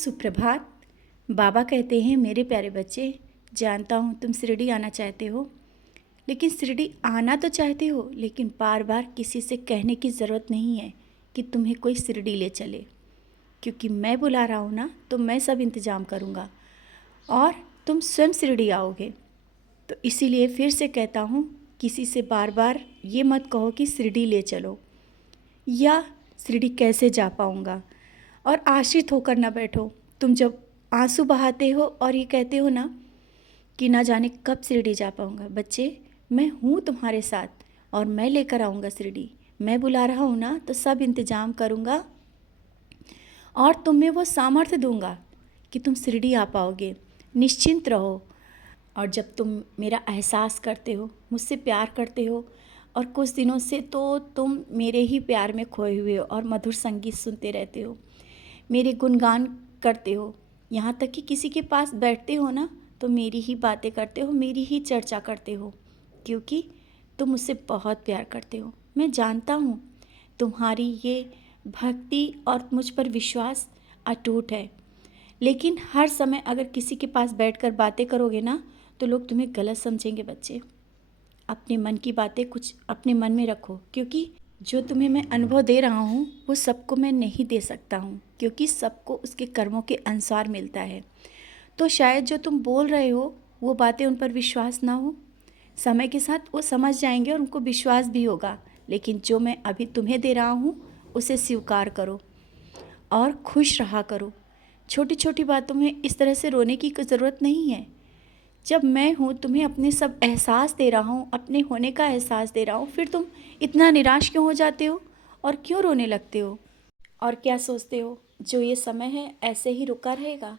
सुप्रभात। बाबा कहते हैं, मेरे प्यारे बच्चे, जानता हूँ तुम शिरडी आना चाहते हो, लेकिन शिरडी आना तो चाहते हो, लेकिन बार बार किसी से कहने की ज़रूरत नहीं है कि तुम्हें कोई शिरडी ले चले, क्योंकि मैं बुला रहा हूँ ना, तो मैं सब इंतज़ाम करूँगा और तुम स्वयं शिरडी आओगे। तो इसीलिए फिर से कहता हूँ, किसी से बार बार ये मत कहो कि शिरडी ले चलो या शिरडी कैसे जा पाऊँगा, और आश्रित होकर ना बैठो। तुम जब आंसू बहाते हो और ये कहते हो ना कि ना जाने कब शिरडी जा पाऊँगा, बच्चे मैं हूँ तुम्हारे साथ और मैं लेकर आऊँगा शिरडी। मैं बुला रहा हूँ ना, तो सब इंतज़ाम करूँगा और तुम्हें वो सामर्थ्य दूंगा कि तुम शिरडी आ पाओगे। निश्चिंत रहो। और जब तुम मेरा एहसास करते हो, मुझसे प्यार करते हो, और कुछ दिनों से तो तुम मेरे ही प्यार में खोए हुए हो और मधुर संगीत सुनते रहते हो, मेरे गुणगान करते हो, यहाँ तक कि किसी के पास बैठते हो ना, तो मेरी ही बातें करते हो, मेरी ही चर्चा करते हो, क्योंकि तुम मुझसे बहुत प्यार करते हो। मैं जानता हूँ तुम्हारी ये भक्ति और मुझ पर विश्वास अटूट है, लेकिन हर समय अगर किसी के पास बैठकर बातें करोगे ना, तो लोग तुम्हें गलत समझेंगे। बच्चे, अपने मन की बातें कुछ अपने मन में रखो, क्योंकि जो तुम्हें मैं अनुभव दे रहा हूँ वो सबको मैं नहीं दे सकता हूँ, क्योंकि सबको उसके कर्मों के अनुसार मिलता है। तो शायद जो तुम बोल रहे हो वो बातें उन पर विश्वास ना हो, समय के साथ वो समझ जाएंगे और उनको विश्वास भी होगा, लेकिन जो मैं अभी तुम्हें दे रहा हूँ उसे स्वीकार करो और खुश रहा करो। छोटी छोटी बातों में इस तरह से रोने की कोई ज़रूरत नहीं है। जब मैं हूँ, तुम्हें अपने सब एहसास दे रहा हूँ, अपने होने का एहसास दे रहा हूँ, फिर तुम इतना निराश क्यों हो जाते हो और क्यों रोने लगते हो? और क्या सोचते हो जो ये समय है ऐसे ही रुका रहेगा,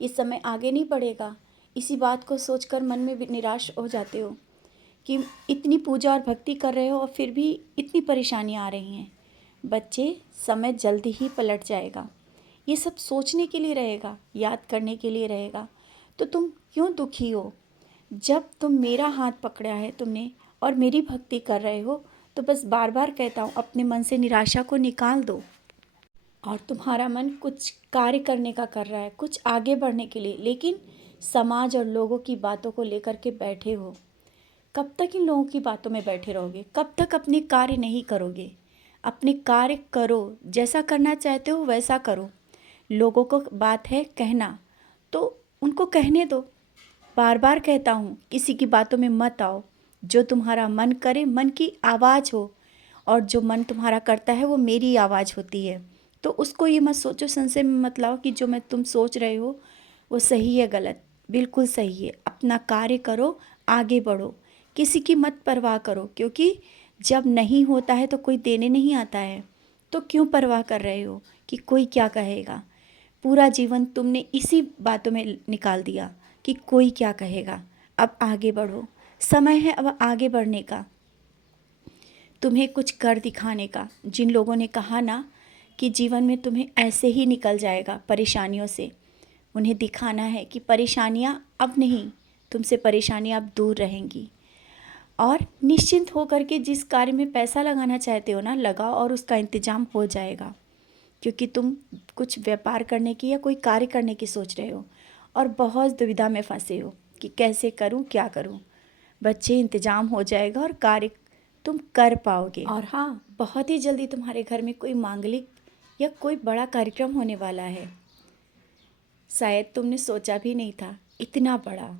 ये समय आगे नहीं बढ़ेगा? इसी बात को सोचकर मन में भी निराश हो जाते हो कि इतनी पूजा और भक्ति कर रहे हो और फिर भी इतनी परेशानियाँ आ रही हैं। बच्चे, समय जल्दी ही पलट जाएगा। ये सब सोचने के लिए रहेगा, याद करने के लिए रहेगा। तो तुम क्यों दुखी हो? जब तुम मेरा हाथ पकड़ा है तुमने और मेरी भक्ति कर रहे हो, तो बस बार बार कहता हूँ, अपने मन से निराशा को निकाल दो और तुम्हारा मन कुछ कार्य करने का कर रहा है, कुछ आगे बढ़ने के लिए, लेकिन समाज और लोगों की बातों को लेकर के बैठे हो। कब तक इन लोगों की बातों में बैठे रहोगे? कब तक अपने कार्य नहीं करोगे? अपने कार्य करो, जैसा करना चाहते हो वैसा करो। लोगों को बात है कहना, तो उनको कहने दो। बार बार कहता हूँ, किसी की बातों में मत आओ। जो तुम्हारा मन करे, मन की आवाज़ हो, और जो मन तुम्हारा करता है वो मेरी आवाज़ होती है। तो उसको ये मत सोचो, संशय में मत लाओ कि जो मैं तुम सोच रहे हो वो सही है गलत। बिल्कुल सही है। अपना कार्य करो, आगे बढ़ो, किसी की मत परवाह करो, क्योंकि जब नहीं होता है तो कोई देने नहीं आता है। तो क्यों परवाह कर रहे हो कि कोई क्या कहेगा? पूरा जीवन तुमने इसी बातों में निकाल दिया कि कोई क्या कहेगा। अब आगे बढ़ो, समय है अब आगे बढ़ने का, तुम्हें कुछ कर दिखाने का। जिन लोगों ने कहा ना कि जीवन में तुम्हें ऐसे ही निकल जाएगा परेशानियों से, उन्हें दिखाना है कि परेशानियां अब नहीं, तुमसे परेशानियां अब दूर रहेंगी। और निश्चिंत होकर के जिस कार्य में पैसा लगाना चाहते हो ना, लगाओ और उसका इंतजाम हो जाएगा, क्योंकि तुम कुछ व्यापार करने की या कोई कार्य करने की सोच रहे हो और बहुत दुविधा में फंसे हो कि कैसे करूं, क्या करूं। बच्चे, इंतजाम हो जाएगा और कार्य तुम कर पाओगे। और हाँ, बहुत ही जल्दी तुम्हारे घर में कोई मांगलिक या कोई बड़ा कार्यक्रम होने वाला है। शायद तुमने सोचा भी नहीं था इतना बड़ा।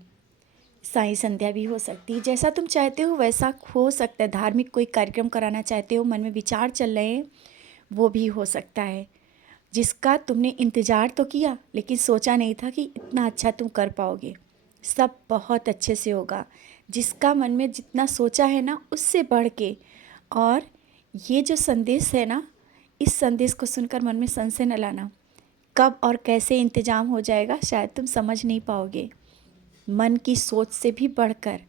साई संध्या भी हो सकती है, जैसा तुम चाहते हो वैसा हो सकता है। धार्मिक कोई कार्यक्रम कराना चाहते हो, मन में विचार चल रहे हैं, वो भी हो सकता है, जिसका तुमने इंतज़ार तो किया लेकिन सोचा नहीं था कि इतना अच्छा तुम कर पाओगे। सब बहुत अच्छे से होगा, जिसका मन में जितना सोचा है ना उससे बढ़ के। और ये जो संदेश है ना, इस संदेश को सुनकर मन में संशय न लाना। कब और कैसे इंतजाम हो जाएगा शायद तुम समझ नहीं पाओगे। मन की सोच से भी बढ़कर,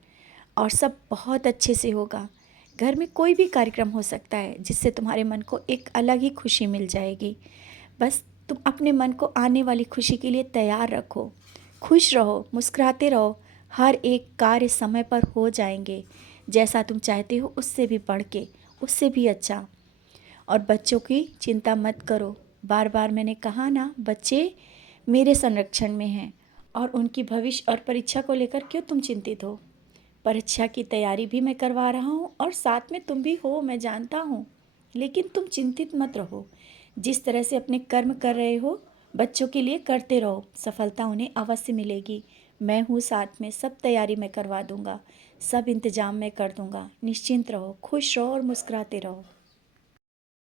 और सब बहुत अच्छे से होगा। घर में कोई भी कार्यक्रम हो सकता है जिससे तुम्हारे मन को एक अलग ही खुशी मिल जाएगी। बस तुम अपने मन को आने वाली खुशी के लिए तैयार रखो, खुश रहो, मुस्कुराते रहो। हर एक कार्य समय पर हो जाएंगे, जैसा तुम चाहते हो उससे भी बढ़ के, उससे भी अच्छा। और बच्चों की चिंता मत करो। बार बार मैंने कहा ना बच्चे, मेरे संरक्षण में हैं और उनकी भविष्य और परीक्षा को लेकर क्यों तुम चिंतित हो? परीक्षा की तैयारी भी मैं करवा रहा हूँ और साथ में तुम भी हो, मैं जानता हूँ। लेकिन तुम चिंतित मत रहो। जिस तरह से अपने कर्म कर रहे हो बच्चों के लिए करते रहो, सफलता उन्हें अवश्य मिलेगी। मैं हूँ साथ में, सब तैयारी मैं करवा दूंगा, सब इंतजाम मैं कर दूंगा। निश्चिंत रहो, खुश रहो और मुस्कुराते रहो।